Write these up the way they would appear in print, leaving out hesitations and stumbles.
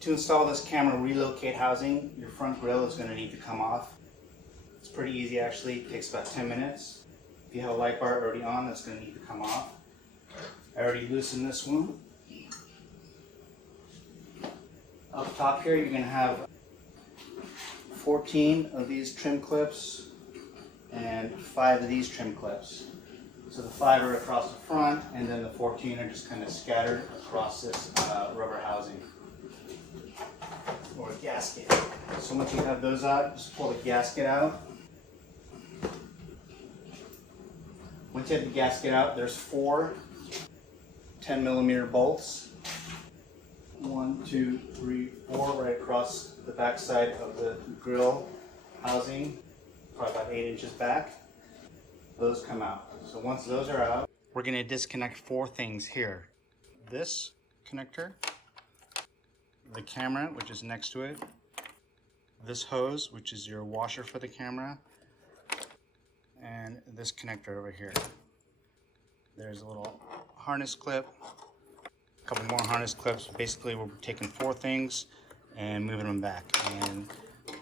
To install this camera relocate housing, your front grille is going to need to come off. It's pretty easy actually, it takes about 10 minutes. If you have a light bar already on, that's going to need to come off. I already loosened this one. Up top here, you're going to have 14 of these trim clips and 5 of these trim clips. So the 5 are across the front, and then the 14 are just kind of scattered across this rubber housing or gasket. So once you have those out, just pull the gasket out. Once you have the gasket out, there's 4 10mm bolts. 1, 2, 3, 4 right across the back side of the grill housing, probably about 8 inches back. Those come out. So once those are out, we're going to disconnect 4 things here. This connector, the camera, which is next to it, this hose, which is your washer for the camera, and this connector over here. There's a little harness clip, a couple more harness clips. Basically, we're taking 4 things and moving them back, and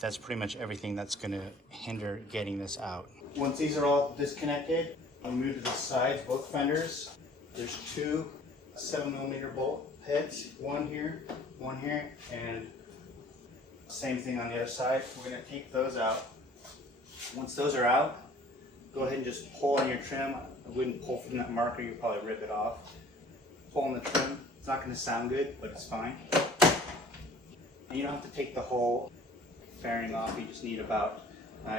that's pretty much everything that's going to hinder getting this out. Once these are all disconnected, I'll move to the sides, both fenders. There's 2 7mm bolt heads, one here, and same thing on the other side. We're going to take those out. Once those are out, go ahead and just pull on your trim. I wouldn't pull from that marker, you'll probably rip it off. Pull on the trim. It's not going to sound good, but it's fine. And you don't have to take the whole fairing off. You just need about,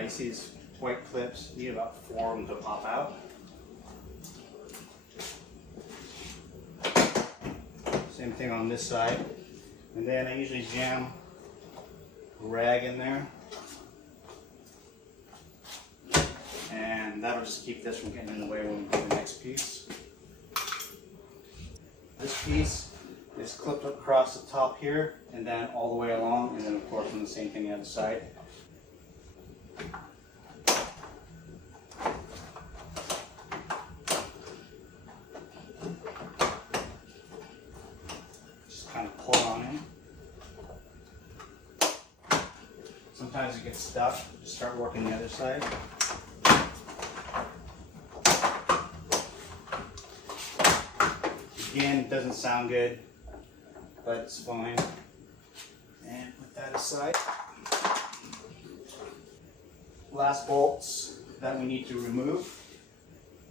you see these white clips, you need about 4 of them to pop out. Same thing on this side. And then I usually jam a rag in there. And that'll just keep this from getting in the way when we do the next piece. This piece is clipped across the top here and then all the way along, and then of course on the same thing on the other side. Just kind of pull on in. Sometimes it gets stuck, just start working the other side. Again, it doesn't sound good, but it's fine. And put that aside. Last bolts that we need to remove.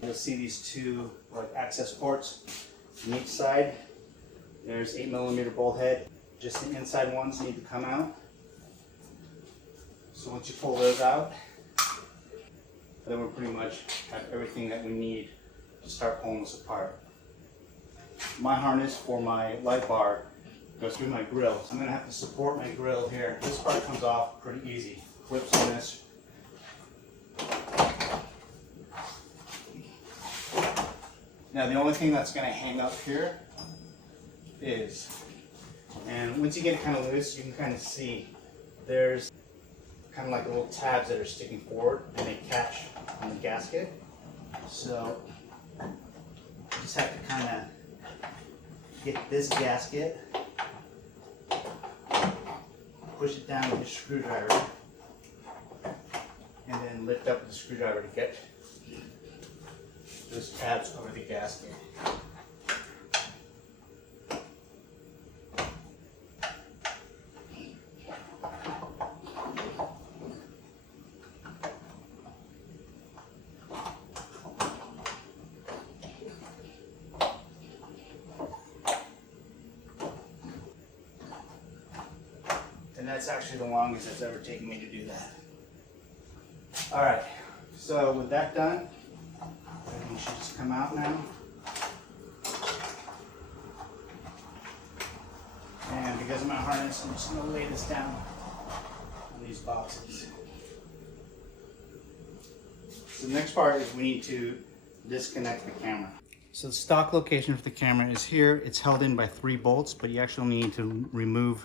You'll see these 2 like access ports on each side. There's 8mm bolt head. Just the inside ones need to come out. So once you pull those out, then we pretty much have everything that we need to start pulling this apart. My harness for my light bar goes through my grill. So I'm going to have to support my grill here. This part comes off pretty easy. Clips on this. Now the only thing that's going to hang up here is, and once you get it kind of loose, you can kind of see there's kind of like little tabs that are sticking forward and they catch on the gasket. So you just have to kind of get this gasket, push it down with a screwdriver, and then lift up the screwdriver to get those tabs over the gasket. And that's actually the longest it's ever taken me to do that. Alright, so with that done, everything should just come out now. And because of my harness, I'm just going to lay this down on these boxes. So the next part is we need to disconnect the camera. So the stock location for the camera is here. It's held in by 3 bolts, but you actually need to remove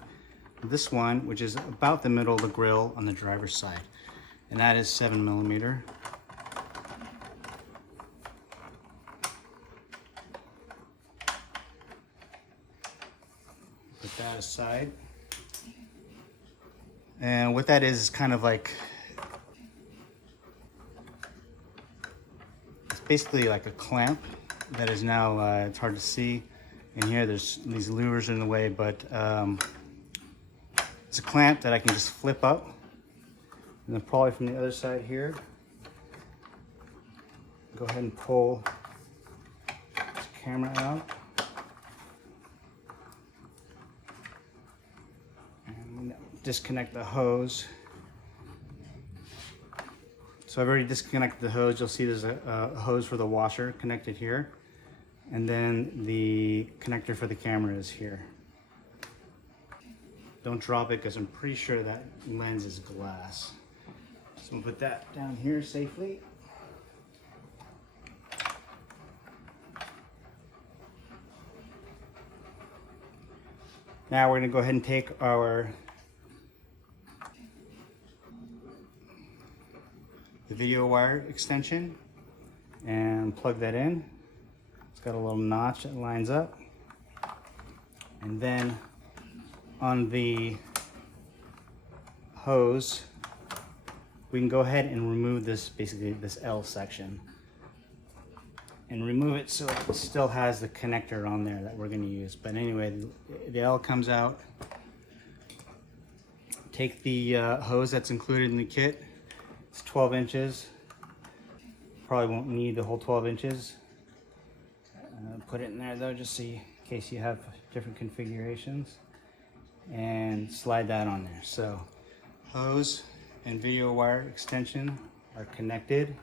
this one, which is about the middle of the grill on the driver's side, and that is 7mm. Put that aside. And what that is kind of like, it's basically like a clamp that is now, it's hard to see in here. There's these levers in the way, but it's a clamp that I can just flip up. And then probably from the other side here, go ahead and pull this camera out. And disconnect the hose. So I've already disconnected the hose. You'll see there's a hose for the washer connected here. And then the connector for the camera is here. Don't drop it because I'm pretty sure that lens is glass. So we'll put that down here safely. Now we're going to go ahead and take the video wire extension and plug that in. It's got a little notch that lines up. And then on the hose, we can go ahead and remove this, basically this L section. And remove it so it still has the connector on there that we're going to use. But anyway, the L comes out. Take the hose that's included in the kit. It's 12 inches. Probably won't need the whole 12 inches. Put it in there though, just in case you have different configurations. And slide that on there. So hose and video wire extension are connected.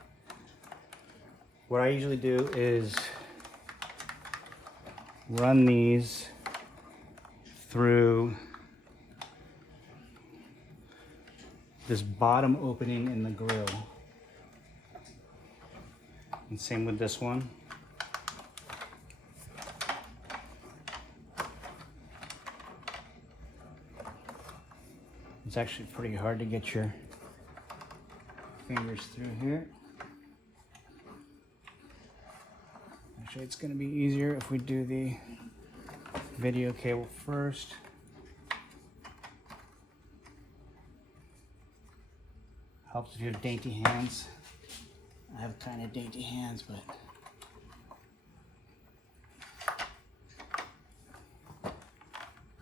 What I usually do is run these through this bottom opening in the grill. And same with this one. It's actually pretty hard to get your fingers through here. Actually, it's going to be easier if we do the video cable first. Helps if you have dainty hands. I have kind of dainty hands, but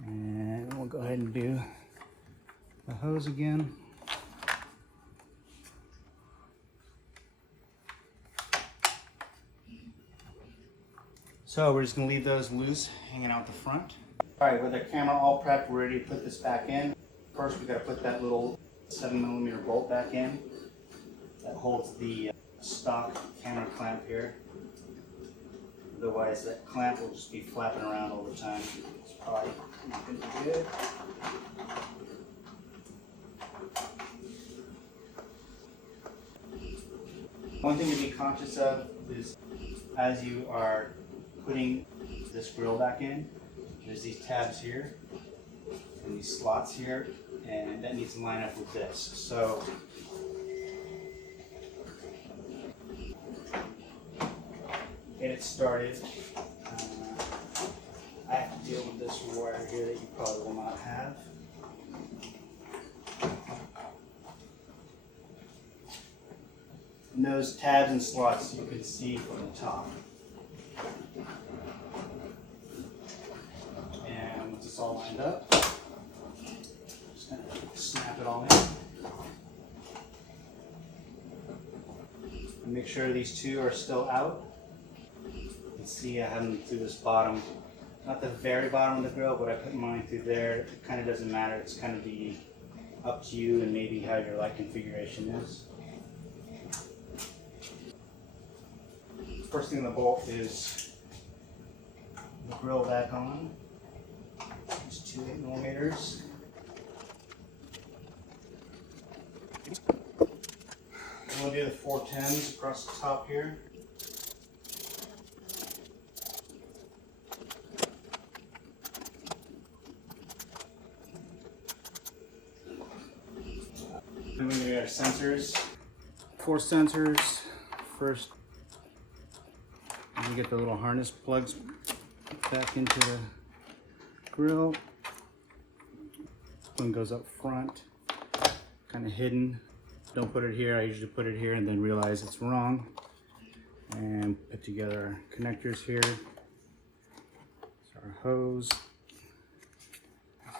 and we'll go ahead and do the hose again. So we're just going to leave those loose, hanging out the front. All right, with the camera all prepped, we're ready to put this back in. First, we got to put that little 7mm bolt back in. That holds the stock camera clamp here. Otherwise, that clamp will just be flapping around all the time. It's probably not going to be good. One thing to be conscious of is as you are putting this grill back in, there's these tabs here and these slots here, and that needs to line up with this. So get it started. I have to deal with this wire here that you probably will not have. And those tabs and slots you can see from the top. And once it's all lined up, just gonna snap it all in. And make sure these two are still out. You can see I have them through this bottom, not the very bottom of the grill, but I put mine through there. It kind of doesn't matter. It's kind of up to you and maybe how your light configuration is. First thing in the bolt is the grill back on. Just 2 8mm. I'm going to do the 410s across the top here. Then we're going to get our sensors. 4 sensors. First, you get the little harness plugs back into the grill. One goes up front. kind of hidden. Don't put it here. I usually put it here and then realize it's wrong. And put together our connectors here. It's our hose.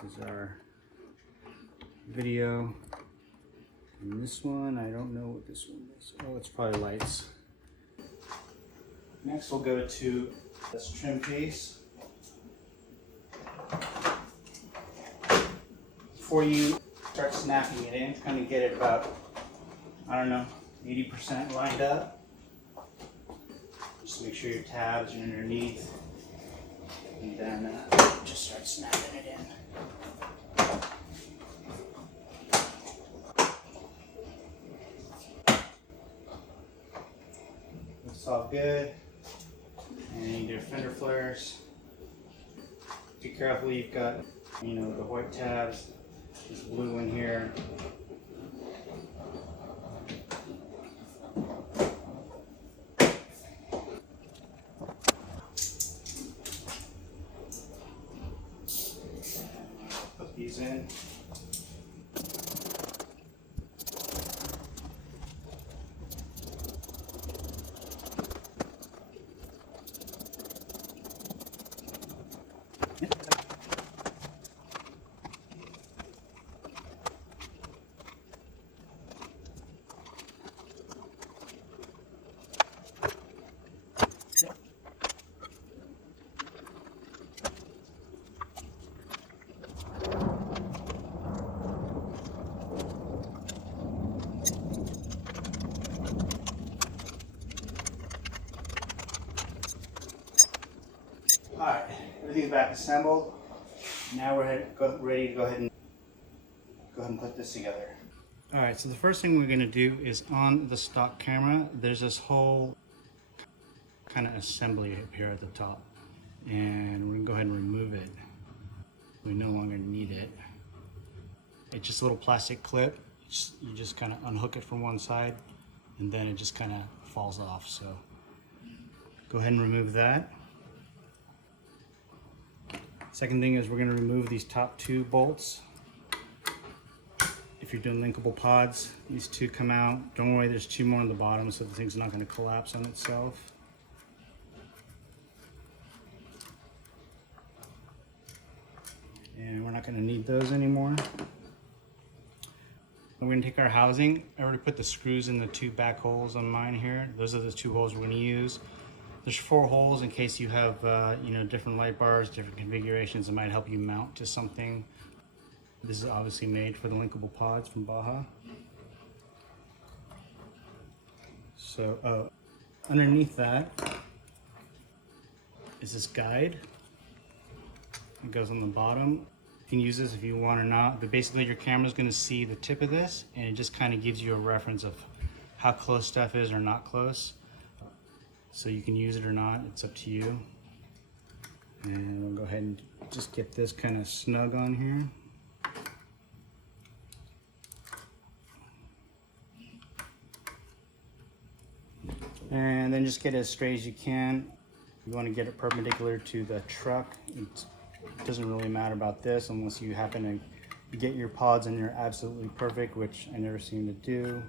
This is our video. And this one, I don't know what this one is. Oh, it's probably lights. Next we'll go to this trim piece. Before you start snapping it in, kind of get it about, I don't know, 80% lined up. Just make sure your tabs are underneath. And then just start snapping it in. It's all good. And you need your fender flares. Be careful, you've got, you know, the white tabs. There's blue in here. Put these in. Alright, everything's back assembled. Now we're ready to go ahead and put this together. Alright, so the first thing we're going to do is on the stock camera, there's this whole kind of assembly up here at the top. And we're going to go ahead and remove it. We no longer need it. It's just a little plastic clip. You just kind of unhook it from one side and then it just kind of falls off. So go ahead and remove that. Second thing is we're going to remove these top two bolts. If you're doing linkable pods, these two come out. Don't worry, there's two more on the bottom, so the thing's not going to collapse on itself. And we're not going to need those anymore. We're going to take our housing. I already put the screws in the two back holes on mine here. Those are the two holes we're going to use. There's 4 holes in case you have you know, different light bars, different configurations that might help you mount to something. This is obviously made for the linkable pods from Baja. So underneath that is this guide. It goes on the bottom. You can use this if you want or not, but basically your camera's going to see the tip of this and it just kind of gives you a reference of how close stuff is or not close. So you can use it or not, it's up to you. And we'll go ahead and just get this kind of snug on here. And then just get it as straight as you can. You want to get it perpendicular to the truck. It doesn't really matter about this unless you happen to get your pods in there absolutely perfect, which I never seem to do.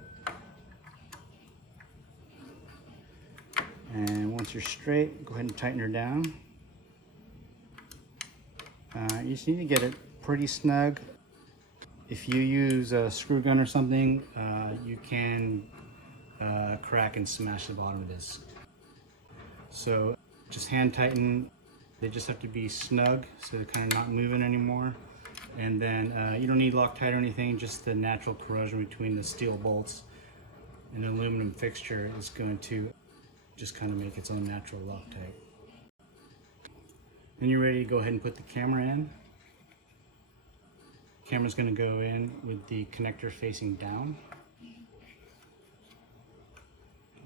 And once you're straight, go ahead and tighten her down. You just need to get it pretty snug. If you use a screw gun or something, you can crack and smash the bottom of this. So just hand tighten. They just have to be snug, so they're kind of not moving anymore. And then you don't need Loctite or anything, just the natural corrosion between the steel bolts and the aluminum fixture is going to just kind of make its own natural Loctite. Then you're ready to go ahead and put the camera in. Camera's going to go in with the connector facing down.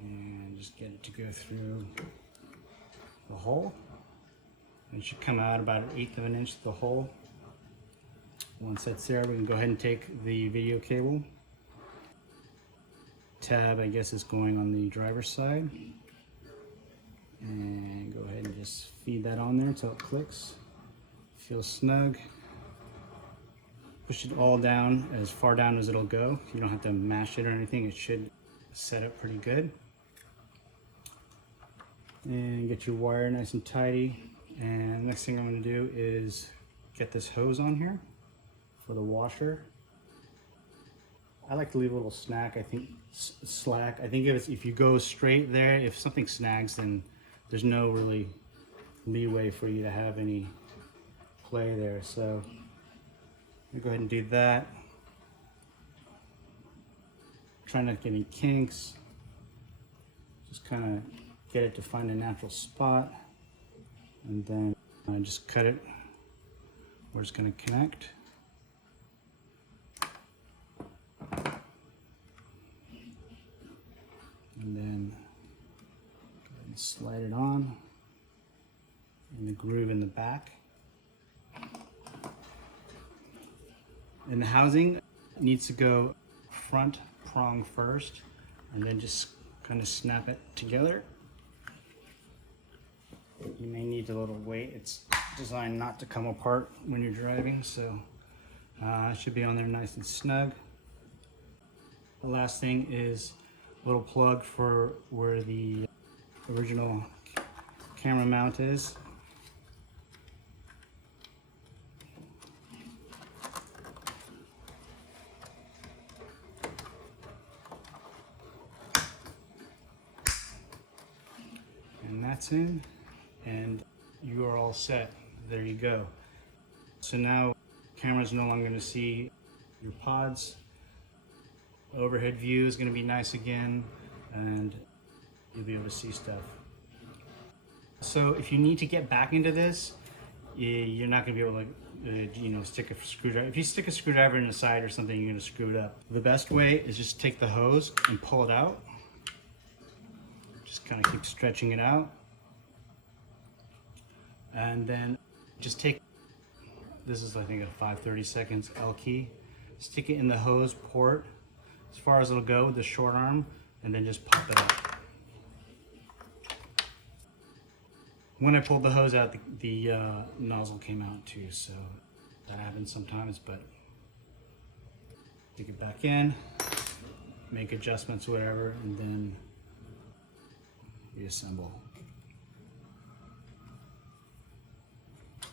And just get it to go through the hole. It should come out about 1/8 of an inch through the hole. Once that's there, we can go ahead and take the video cable. Tab, I guess, is going on the driver's side. And go ahead and just feed that on there until it clicks. Feels snug. push it all down, as far down as it'll go. You don't have to mash it or anything. It should set up pretty good. And get your wire nice and tidy. And next thing I'm going to do is get this hose on here for the washer. I like to leave a little slack. I think if you go straight there, if something snags, then there's no really leeway for you to have any play there. So I'm gonna go ahead and do that. Try not to get any kinks. Just kind of get it to find a natural spot, and then I just cut it where it's going to connect. And then go ahead and slide it on in the groove in the back. And the housing needs to go front prong first, and then just kind of snap it together. You may need a little weight. It's designed not to come apart when you're driving, so it should be on there nice and snug. The last thing is a little plug for where the original camera mount is. And that's in, and you are all set. There you go. So now camera's no longer going to see your pods. Overhead view is going to be nice again, and you'll be able to see stuff. So if you need to get back into this, you're not going to be able to stick a screwdriver. If you stick a screwdriver in the side or something, you're going to screw it up. The best way is just take the hose and pull it out. Just kind of keep stretching it out. And then just take, this is I think a 5/30 seconds L key, stick it in the hose port as far as it'll go with the short arm, and then just pop it up. When I pulled the hose out, the nozzle came out too, so that happens sometimes, but stick it back in, make adjustments, whatever, and then reassemble.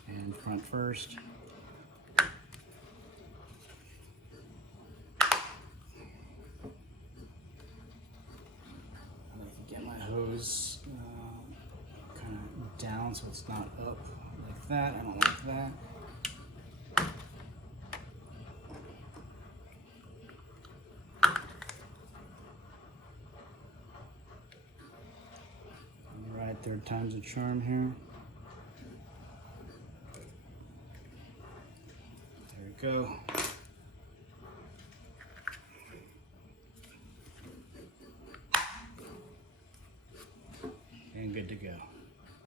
And front first. I like to get my hose kind of down so it's not up like that. I don't like that. All right, third time's a charm here. Go. And good to go.